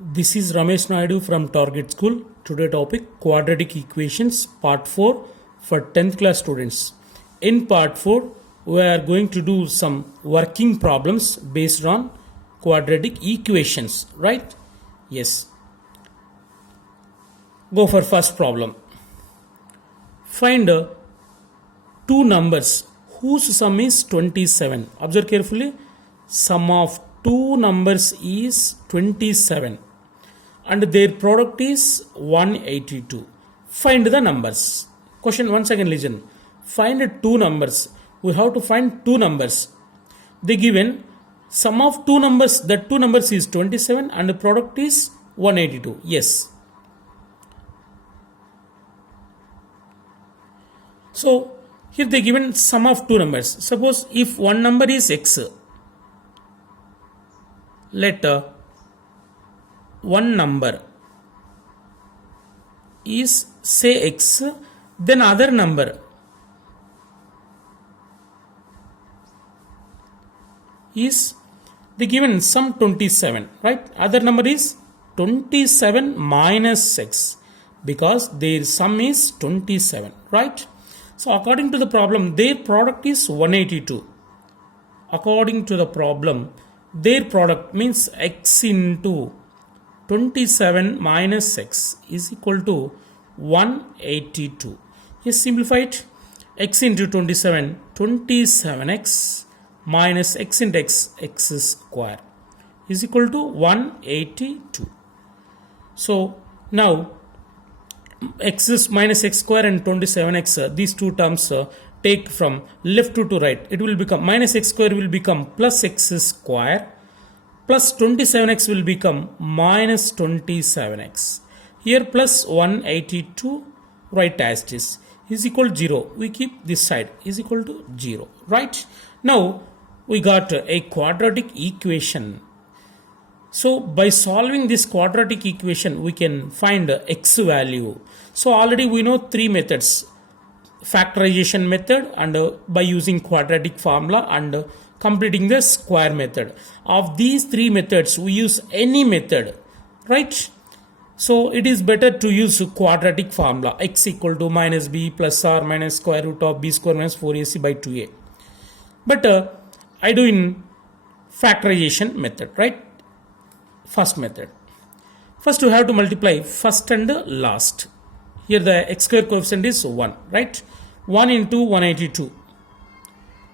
This is Ramesh Naidu from Target School. Today topic quadratic equations part 4 for 10th class students. In part 4 we are going to do some working problems based on quadratic equations, right? Yes. Go for first problem. Find two numbers whose sum is 27. Observe carefully. Sum of two numbers is 27 and their product is 182. Find the numbers. Question once again, listen. Find two numbers. We have to find two numbers. They given sum of two numbers. That two numbers is 27 and the product is 182. Yes. So here they given sum of two numbers. Suppose if one number is x, let one number is say x, then other number is the given sum 27, right? Other number is 27 minus x because their sum is 27, right? So according to the problem, their product is 182. According to the problem, their product means x into 27 minus x is equal to 182. Yes, simplify it. X into 27, 27x minus x into x square is equal to 182. So now x is minus x square and 27x, these two terms take from left to right. It will become minus x square will become plus x square plus 27x will become minus 27x. Here plus 182 right as it is equal to 0. We keep this side is equal to 0, right? Now we got a quadratic equation. So by solving this quadratic equation we can find x value. So already we know three methods: factorization method and by using quadratic formula and completing the square method. Of these three methods we use any method, right? So it is better to use quadratic formula: x equal to minus b plus r minus square root of b square minus 4ac by 2a. But I do in factorization method, right? First method. First you have to multiply first and last. Here the x square coefficient is 1, right? 1 into 182.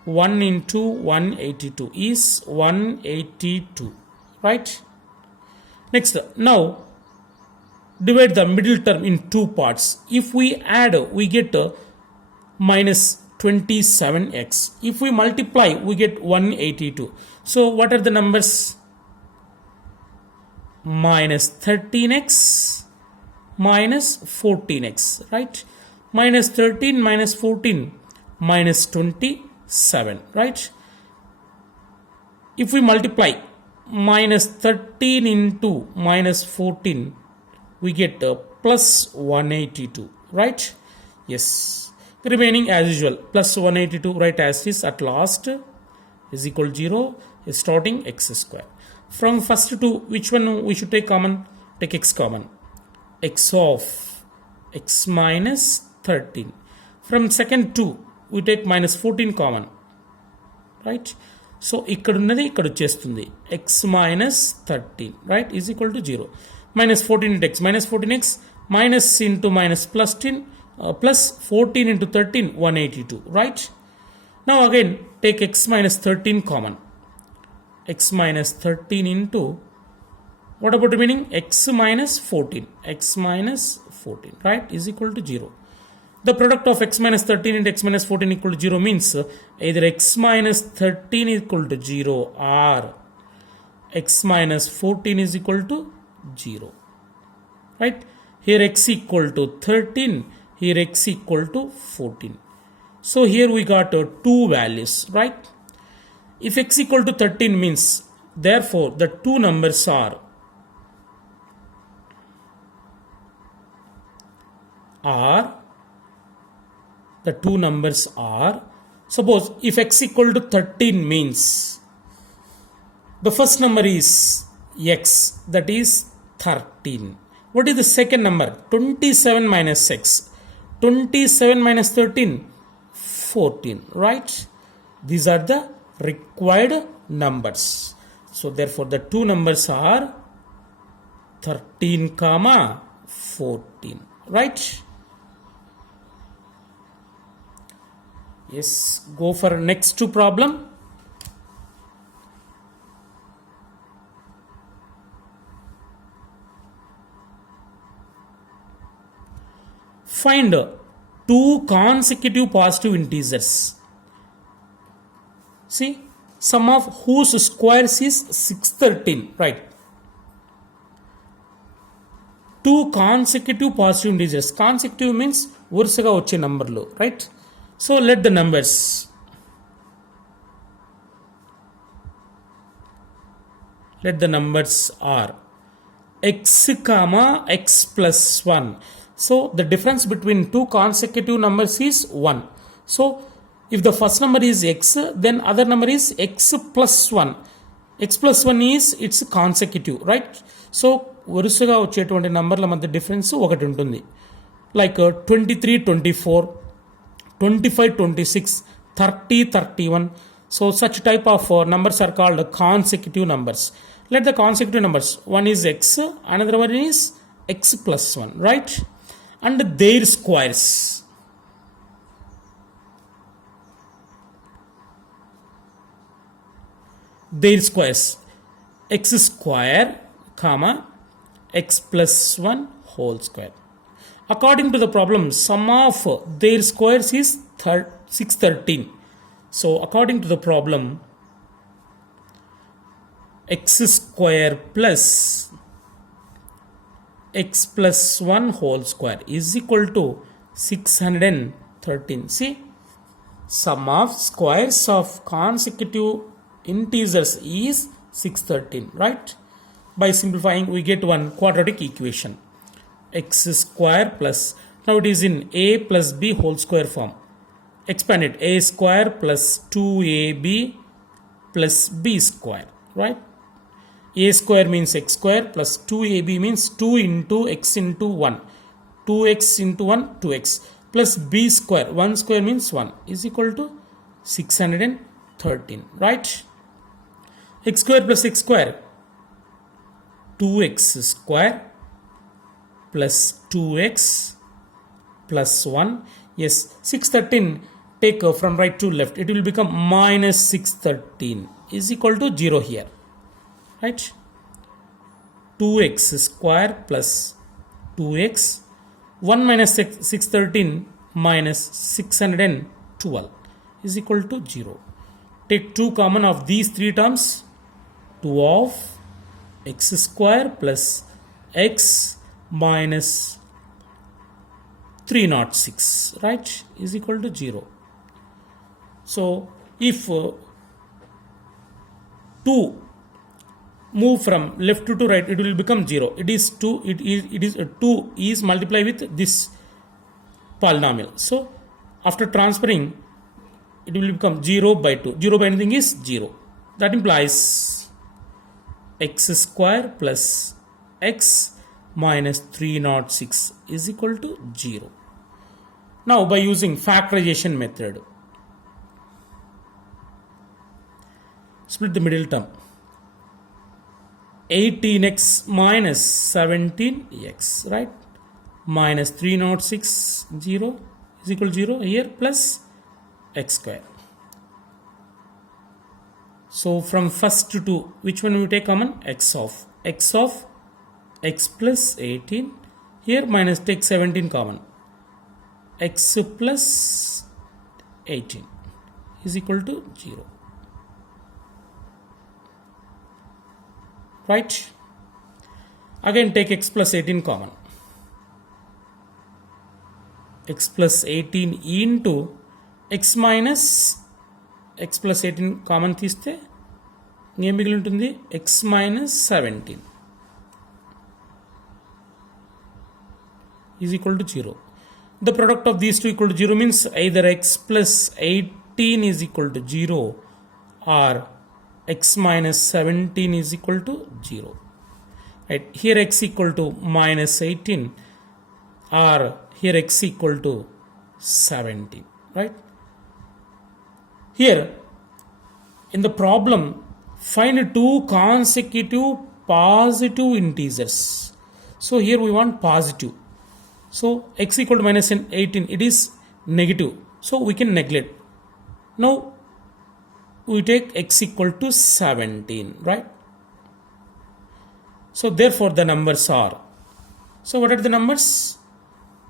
1 into 182 is 182, right? Next, now divide the middle term in two parts. If we add, we get minus 27x. If we multiply, we get 182. So what are the numbers? Minus 13x minus 14x, right? Minus 13 minus 14 minus 27, right? If we multiply minus 13 into minus 14, we get plus 182, right? Yes. Remaining as usual, plus 182 right as is at last is equal to 0, is starting x square. From first to which one we should take common? Take x common. X of x minus 13. From second to we take minus 14 common, right? So ఇక్కడ ఉన్నది ఇక్కడ వచ్చేస్తుంది x minus 13, right, is equal to 0. Minus 14 into x, minus 14x minus into minus plus 10 plus 14 into 13, 182, right? Now again take x minus 13 common. X minus 13 into, what about remaining? X minus 14. X minus 14, right, is equal to 0. The product of x minus 13 and x minus 14 equal to 0 means either x minus 13 equal to 0 or x minus 14 is equal to 0, right? Here x equal to 13, here x equal to 14. So here we got two values, right? If x equal to 13 means, therefore the two numbers are the two numbers are, suppose if x equal to 13 means the first number is x, that is 13. What is the second number? 27 minus 6. 27 minus 13, 14, right? These are the required numbers. So therefore the two numbers are 13 comma 14, right? Yes, go for next two problem. Find two consecutive positive integers. See, sum of whose squares is 613, right? Two consecutive positive integers. Consecutive means వరుసగా వచ్చే నంబర్లు, right? So let the numbers. Let the numbers are x comma x plus 1. So the difference between two consecutive numbers is 1. So if the first number is x, then other number is x plus 1. X plus 1 is its consecutive, right? So వరుసగా వచ్చేటువంటి నంబర్ల మధ్య difference ఒకటి ఉంటుంది. Like 23, 24, 25, 26, 30, 31. So such type of numbers are called consecutive numbers. Let the consecutive numbers, one is x, another one is x plus 1, right? And their squares. Their squares, x square comma x plus 1 whole square. According to the problem, sum of their squares is 613. So according to the problem, x square plus x plus 1 whole square is equal to 613. See, sum of squares of consecutive integers is 613, right? By simplifying, we get one quadratic equation. X square plus, now it is in a plus b whole square form. Expand it, a square plus 2ab plus b square, right? A square means x square plus 2ab means 2 into x into 1. 2x into 1, 2x plus b square, 1 square means 1 is equal to 613, right? X square plus x square, 2x square plus 2x plus 1. Yes, 613, take from right to left, it will become minus 613 is equal to 0 here, right? 2x square plus 2x, 1 minus 613 minus 612 is equal to 0. Take 2 common of these three terms, 2 of x square plus x minus 306, right, is equal to 0. So if 2 move from left to right, it will become 0. It is 2, it is 2 is multiplied with this polynomial. So after transferring, it will become 0 by 2. 0 by anything is 0. That implies x square plus x minus 306 is equal to 0. Now by using factorization method, split the middle term. 18x minus 17x, right? Minus 306, 0 is equal to 0 here, plus x square. So from first to which one we take common? X of x plus 18, here minus take 17 common, x plus 18 is equal to 0, right? Again take x plus 18 common, x plus 18 into x minus x plus 18 common తీస్తే ఏం మిగిలి ఉంటుంది? x minus 17 is equal to 0. The product of these two equal to 0 means either x plus 18 is equal to 0 or x minus 17 is equal to 0. right? Here x equal to minus 18 or here x equal to 17, right? Here in the problem, find two consecutive positive integers. So here we want positive. So x equal to minus 18, it is negative. So we can neglect. Now we take x equal to 17, right? So therefore the numbers are. So what are the numbers?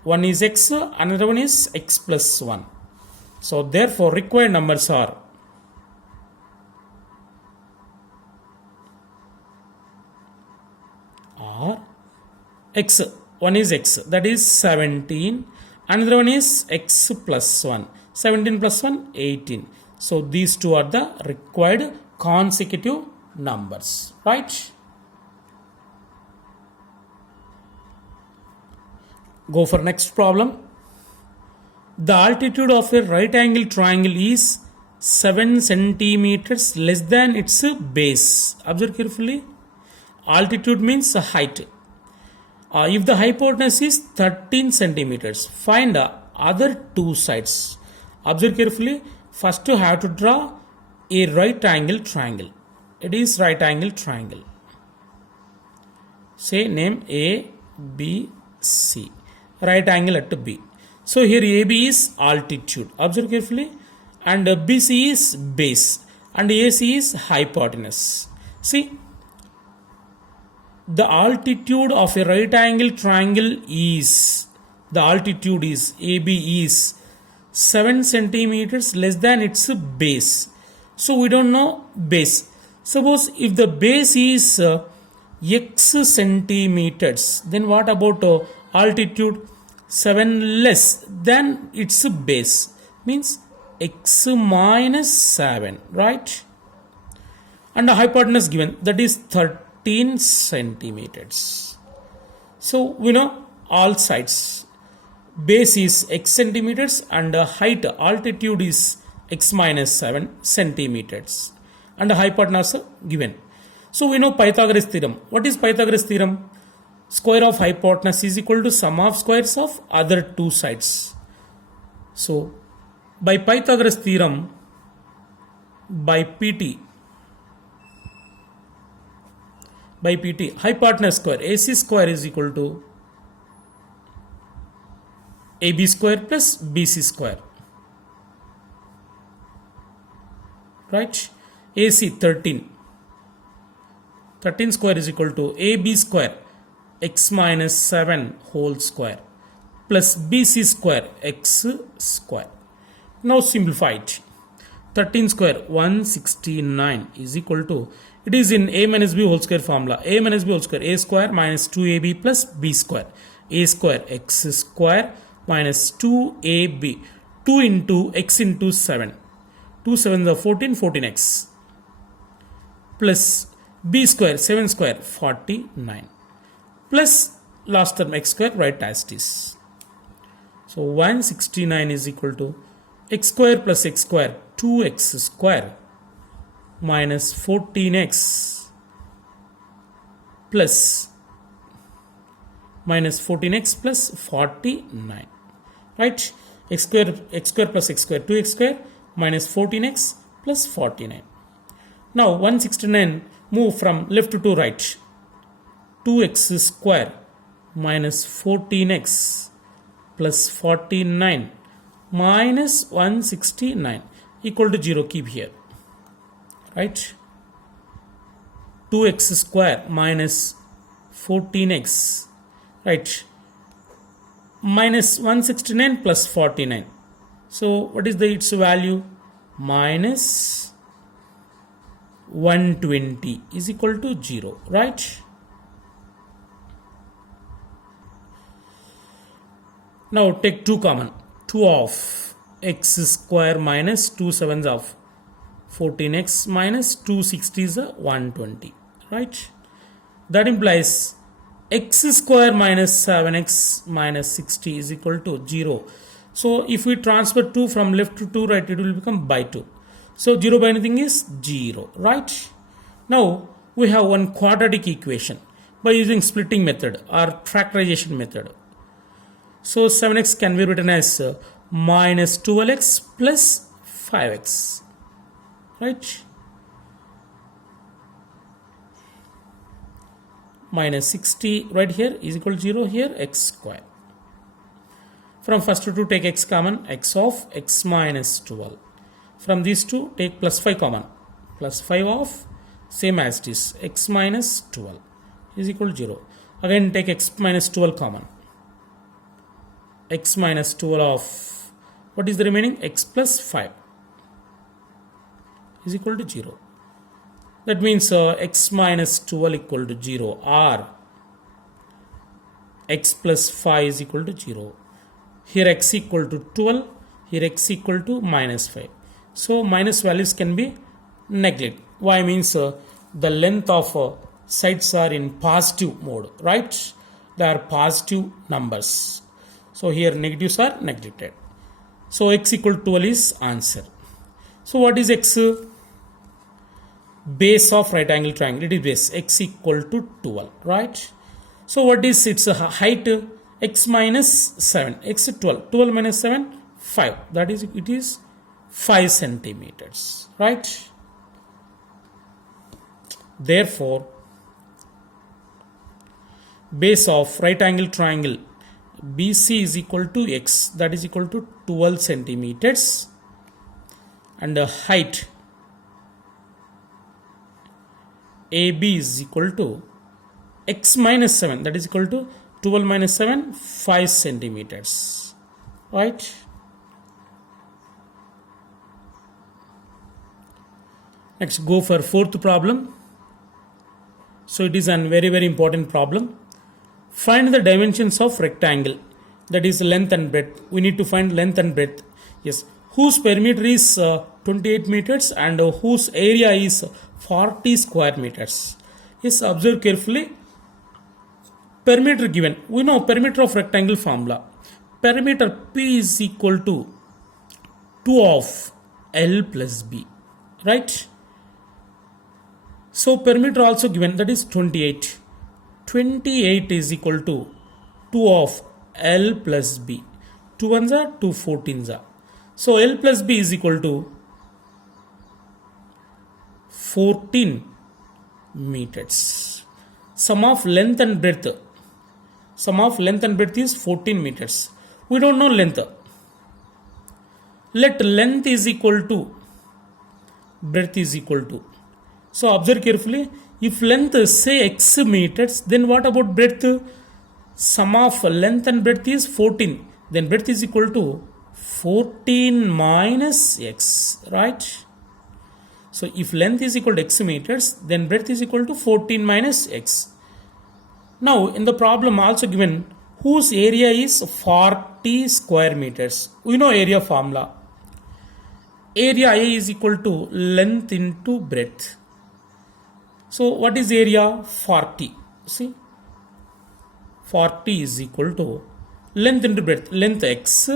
One is x, another one is x plus 1. So therefore required numbers are x. One is x, that is 17. Another one is x plus 1. 17 plus 1, 18. So these two are the required consecutive numbers, right? Go for next problem. The altitude of a right angle triangle is 7 centimeters less than its base. Observe carefully. Altitude means height. If the hypotenuse is 13 centimeters, find the other two sides. Observe carefully. First you have to draw a right angle triangle. It is right angle triangle. Say name A, B, C. Right angle at B. So here AB is altitude. Observe carefully. And BC is base. And AC is hypotenuse. See, the altitude of a right angle triangle is, the altitude is, AB is 7 centimeters less than its base. So we don't know base. Suppose if the base is x centimeters, then what about altitude? 7 less than its base, means x minus 7, right? And the hypotenuse given, that is 13 centimeters. So we know all sides. Base is x centimeters and height, altitude is x minus 7 centimeters. And the hypotenuse given. So we know Pythagoras theorem. What is Pythagoras theorem? Square of hypotenuse is equal to sum of squares of other two sides. So by Pythagoras theorem, by PT, hypotenuse square, AC square is equal to AB square plus BC square, right? AC 13 square is equal to AB square x minus 7 whole square plus BC square x square. Now simplify it. 13 square 169 is equal to, it is in A minus B whole square formula. A minus B whole square, A square minus 2AB plus B square. A square x square minus 2AB. 2 into x into 7. 2 7 is 14, 14x. Plus B square, 7 square, 49. Plus last term x square, write as it is. So 169 is equal to x square plus x square, 2x square minus 14x plus minus 14x plus 49, right? X square plus x square, 2x square minus 14x plus 49. Now 169 move from left to right. 2x square minus 14x plus 49 minus 169 equal to 0. Keep here, right? 2x square minus 14x, right? Minus 169 plus 49. So what is its value? Minus 120 is equal to 0, right? Now take 2 common. 2 of x square minus 2 sevens of 14x minus 260 is 120, right? That implies x square minus 7x minus 60 is equal to 0. So if we transfer 2 from left to right, it will become by 2. So 0 by anything is 0, right? Now we have one quadratic equation. by using splitting method or factorization method. So 7x can be written as minus 12x plus 5x, right? Minus 60 right here is equal to 0 here, x square. From first to 2 take x common, x of x minus 12. From these two take plus 5 common, plus 5 of same as this x minus 12 is equal to 0. Again take x minus 12 common, x minus 12 of what is the remaining, x plus 5 is equal to 0. That means x minus 12 equal to 0 or x plus 5 is equal to 0. Here x equal to 12, here x equal to minus 5. So minus values can be neglected. Why means the length of sides are in positive mode, right? They are positive numbers. So here negatives are neglected. So x equal to 12 is answer. So what is x? Base of right angle triangle. It is base, x equal to 12, right? So what is its height? X minus 7, x 12, 12 minus 7, 5. That is, it is 5 centimeters, right? Therefore, base of right angle triangle BC is equal to x, that is equal to 12 centimeters, and the height AB is equal to x minus 7, that is equal to 12 minus 7, 5 centimeters, right? Next, go for fourth problem. So it is a very important problem. Find the dimensions of rectangle, that is length and breadth. We need to find length and breadth. Yes, whose perimeter is 28 meters and whose area is 40 square meters. Yes, observe carefully. Perimeter given. We know perimeter of rectangle formula. Perimeter P is equal to 2 of L plus B, right? So perimeter also given, that is 28. 28 is equal to 2 of L plus B. 2 ones are 2 14s are. So L plus B is equal to 14 meters. Sum of length and breadth. Sum of length and breadth is 14 meters. We don't know length. Let length is equal to breadth is equal to. So observe carefully. If length is say x meters, then what about breadth? Sum of length and breadth is 14. Then breadth is equal to 14 minus x, right? So if length is equal to x meters, then breadth is equal to 14 minus x. Now in the problem also given whose area is 40 square meters. We know area formula. Area A is equal to length into breadth. So what is area? 40. See, 40 is equal to length into breadth. Length x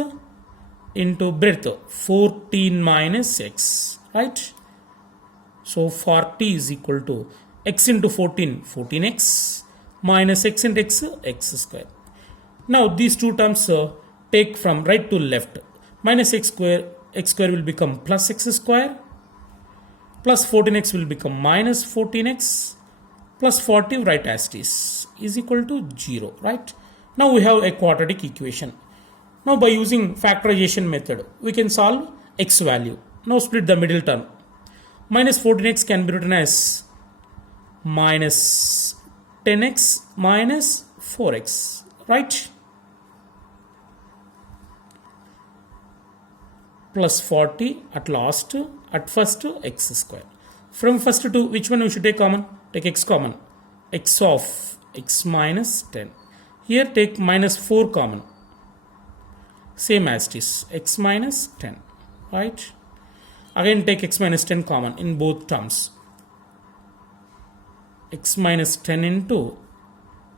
into breadth 14 minus x, right? So 40 is equal to x into 14, 14x minus x into x, x square. Now these two terms take from right to left. Minus x square will become plus x square, plus 14x will become minus 14x, plus 40 right as it is equal to 0, right? Now we have a quadratic equation. Now by using factorization method, we can solve x value. Now split the middle term. Minus 14x can be written as minus 10x minus 4x, right? Plus 40 at last, at first x square. From first to which one we should take common? Take x common. X of x minus 10. Here take minus 4 common. Same as this, x minus 10, right? Again take x minus 10 common in both terms. X minus 10 into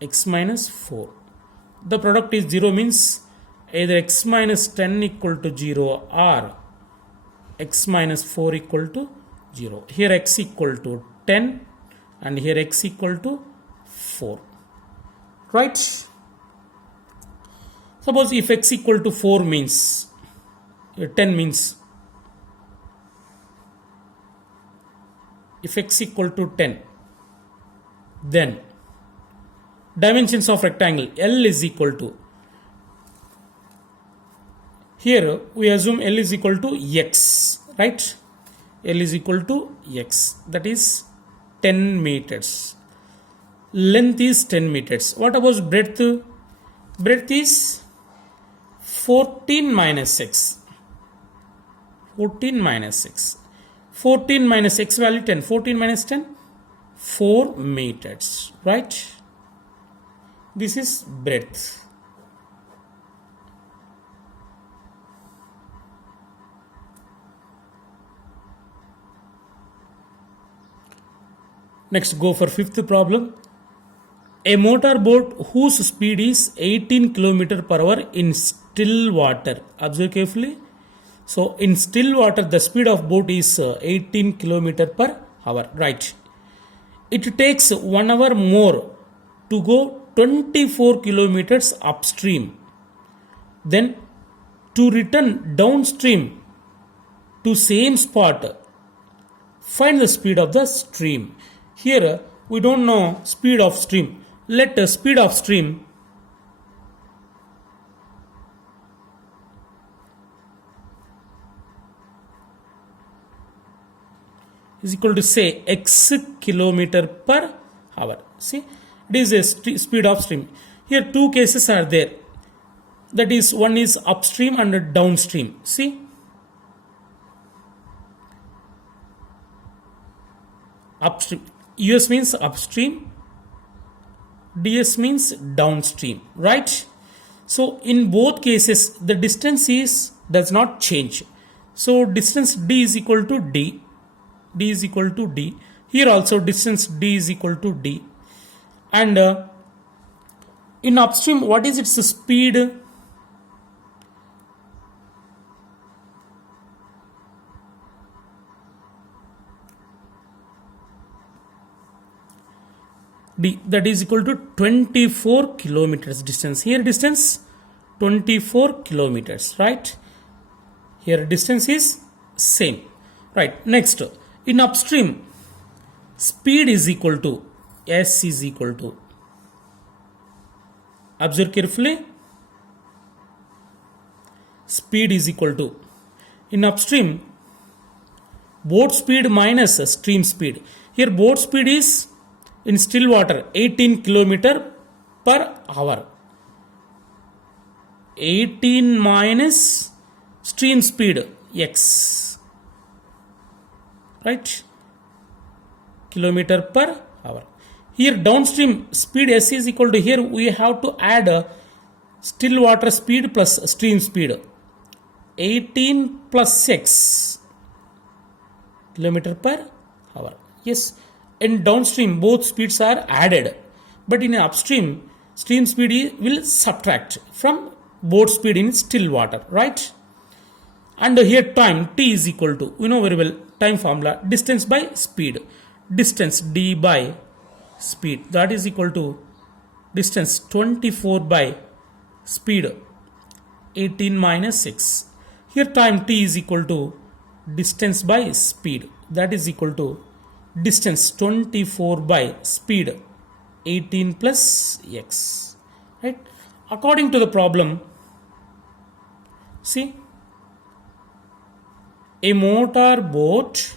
x minus 4. The product is 0 means either x minus 10 equal to 0 or x minus 4 equal to 0. Here x equal to 10 and here x equal to 4. right? Suppose if x equal to 4 means 10 means, if x equal to 10, then dimensions of rectangle L is equal to, here we assume L is equal to x, right? L is equal to x, that is 10 meters. Length is 10 meters. What about breadth? Breadth is 14 minus 6. 14 minus 6. 14 minus x value 10. 14 minus 10, 4 meters, right? This is breadth. Next, go for fifth problem. A motorboat whose speed is 18 km per hour in still water. Observe carefully. So, in still water, the speed of boat is 18 km per hour, right? It takes 1 hour more to go 24 kilometers upstream. Then, to return downstream to same spot, find the speed of the stream. Here we don't know speed of stream. Let the speed of stream is equal to, say, x kilometer per hour. See, it is a speed of stream. Here two cases are there. That is, one is upstream and downstream. See, upstream. US means upstream, DS means downstream, right? So in both cases the distance does not change. So distance D is equal to D. D is equal to D. Here also distance D is equal to D. And in upstream, what is its speed? D, that is equal to 24 kilometers distance. Here distance 24 kilometers, right? Here distance is same, right? Next, in upstream, speed is equal to S is equal to, observe carefully, speed is equal to, in upstream, boat speed minus stream speed. Here boat speed is in still water 18 km per hour. 18 minus stream speed x, right? Kilometer per hour. Here downstream speed S is equal to, here we have to add still water speed plus stream speed. 18 plus x kilometer per hour. Yes. In downstream both speeds are added, but in upstream stream speed will subtract from boat speed in still water, right? And here time T is equal to, you know very well, time formula, distance by speed. Distance D by speed, that is equal to distance 24 by speed 18 minus 6. Here time T is equal to distance by speed, that is equal to distance 24 by speed 18 plus x, right? According to the problem, see, a motor boat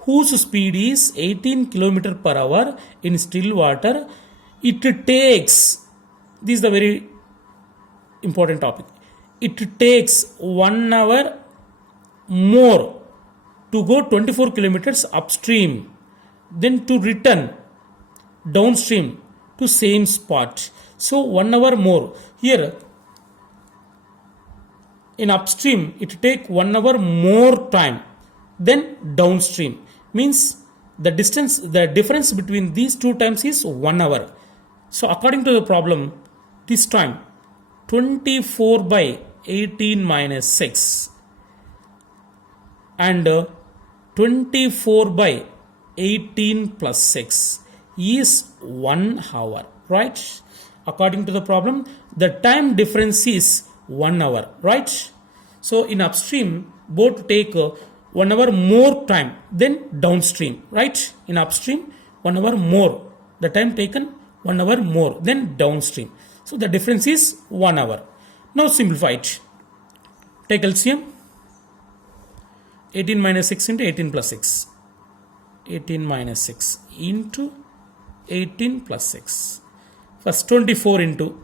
whose speed is 18 km per hour in still water, it takes, this is the very important topic, it takes 1 hour more to go 24 kilometers upstream, then to return downstream to same spot. So 1 hour more. Here in upstream it take 1 hour more time than downstream. Means the distance, the difference between these two times is 1 hour. So according to the problem, this time 24 by 18 minus 6 and 24 by 18 plus 6 is 1 hour, right? According to the problem, the time difference is 1 hour, right? So in upstream, both take 1 hour more time than downstream, right? In upstream, 1 hour more. The time taken 1 hour more than downstream. So the difference is 1 hour. Now simplify it. Take LCM. 18 minus 6 into 18 plus 6. 18 minus 6 into 18 plus 6. First 24 into.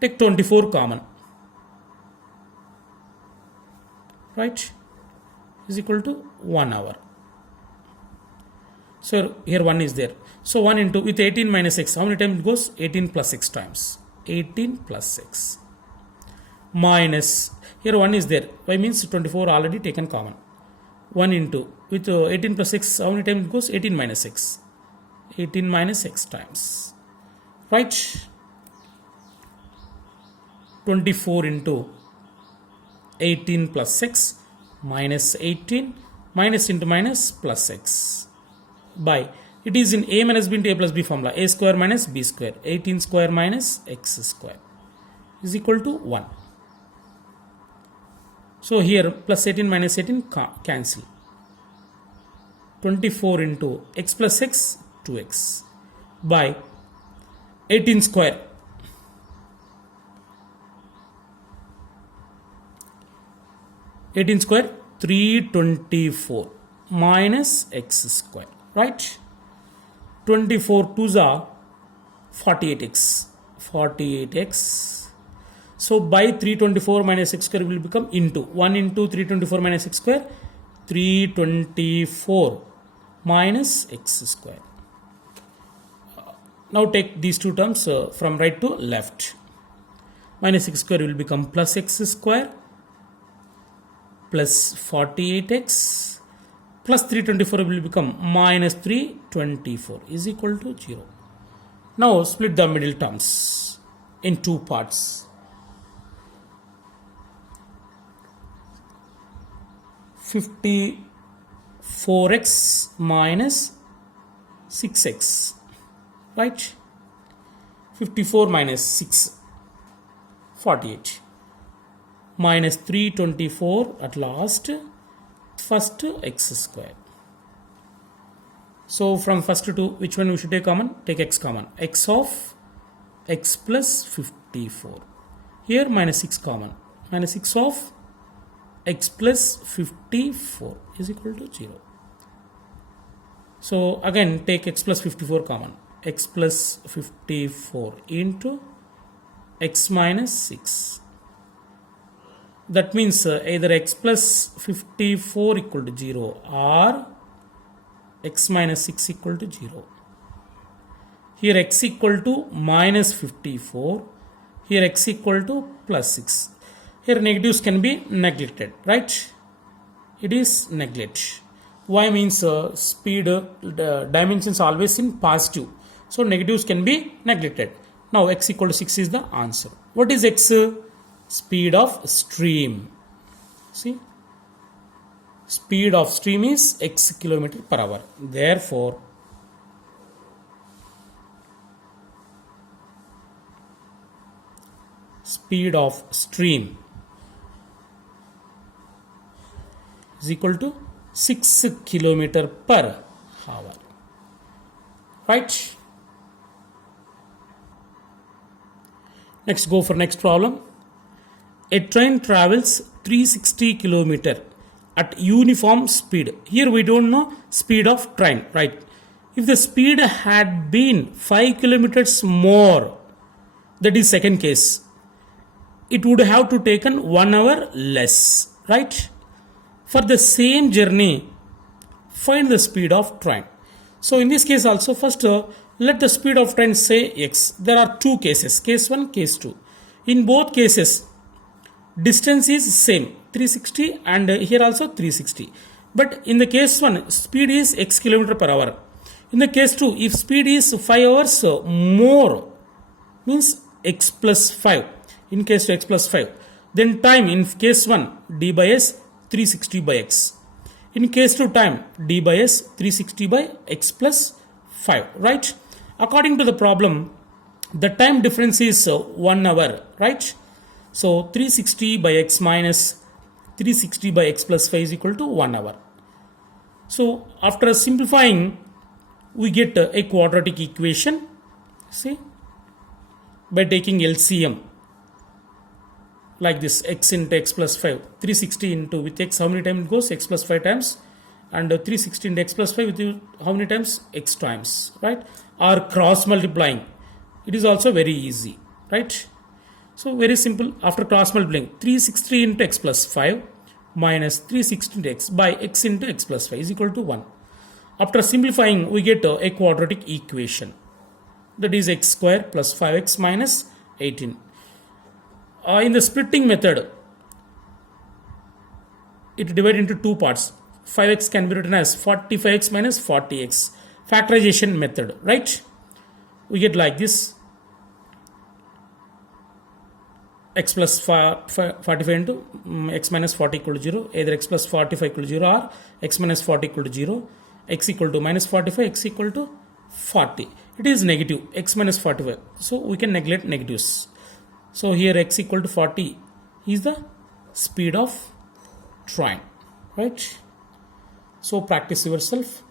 Take 24 common. Right? Is equal to 1 hour. So here 1 is there. So 1 into with 18 minus 6. How many times it goes? 18 plus 6 times. 18 plus 6. Minus. Here 1 is there. Why means 24 already taken common. 1 into with 18 plus 6. How many times it goes? 18 minus 6. 18 minus 6 times. Right? 24 into 18 plus 6 minus 18 minus into minus plus 6 by it is in a minus b into a plus b formula, a square minus b square, 18 square minus x square is equal to 1. So here plus 18 minus 18 cancel. 24 into x plus x 2x by 18 square. 18 square 324 minus x square, right? 24 2s are 48x. 48x. So by 324 minus x square will become into 1 into 324 minus x square, 324 minus x square. Now take these two terms from right to left. Minus x square will become plus x square plus 48x plus 324 will become minus 324 is equal to 0. Now split the middle terms in two parts. 54x minus 6x, right? 54 minus 6, 48. Minus 324 at last, first x square. So from first to which one we should take common? Take x common. X of x plus 54. Here minus 6 common. Minus 6 of x plus 54 is equal to 0. So again take x plus 54 common. X plus 54 into x minus 6. That means either x plus 54 equal to 0 or x minus 6 equal to 0. Here x equal to minus 54. Here x equal to plus 6. Here negatives can be neglected, right? It is neglected. Y means speed dimensions always in positive. So negatives can be neglected. Now x equal to 6 is the answer. What is x? Speed of stream. See, speed of stream is x kilometer per hour. Therefore, speed of stream is equal to 6 kilometer per hour. Right? Next, go for next problem. A train travels 360 km at uniform speed. Here we don't know speed of train, right? If the speed had been 5 kilometers more, that is second case, it would have to taken 1 hour less, right? For the same journey, find the speed of train. So in this case also, first let the speed of train say x. There are two cases, case 1, case 2. In both cases, distance is same 360 and here also 360, but in the case 1 speed is x kilometer per hour. In the case 2, if speed is 5 hours more, means x plus 5. In case 2 x plus 5, then time in case 1 d by s 360 by x. In case 2 time d by s 360 by x plus 5, right? According to the problem, the time difference is 1 hour, right? So 360 by x minus 360 by x plus 5 is equal to 1 hour. So after simplifying, we get a quadratic equation, see, by taking LCM like this, x into x plus 5, 360 into with x, how many times it goes? X plus 5 times, and 360 into x plus 5 with how many times? X times, right? Or cross multiplying, it is also very easy, right? So very simple. After cross multiplying, 360 into x plus 5 minus 360 into x by x into x plus 5 is equal to 1. After simplifying, we get a quadratic equation, that is x square plus 5x minus 18. In the splitting method, it divided into two parts. 5x can be written as 45x minus 40x. Factorization method, right? We get like this, x plus 45 into x minus 40 equal to 0. Either x plus 45 equal to 0 or x minus 40 equal to 0. X equal to minus 45, x equal to 40. It is negative, x minus 45. So we can neglect negatives. So here x equal to 40 is the speed of train, right? So practice yourself.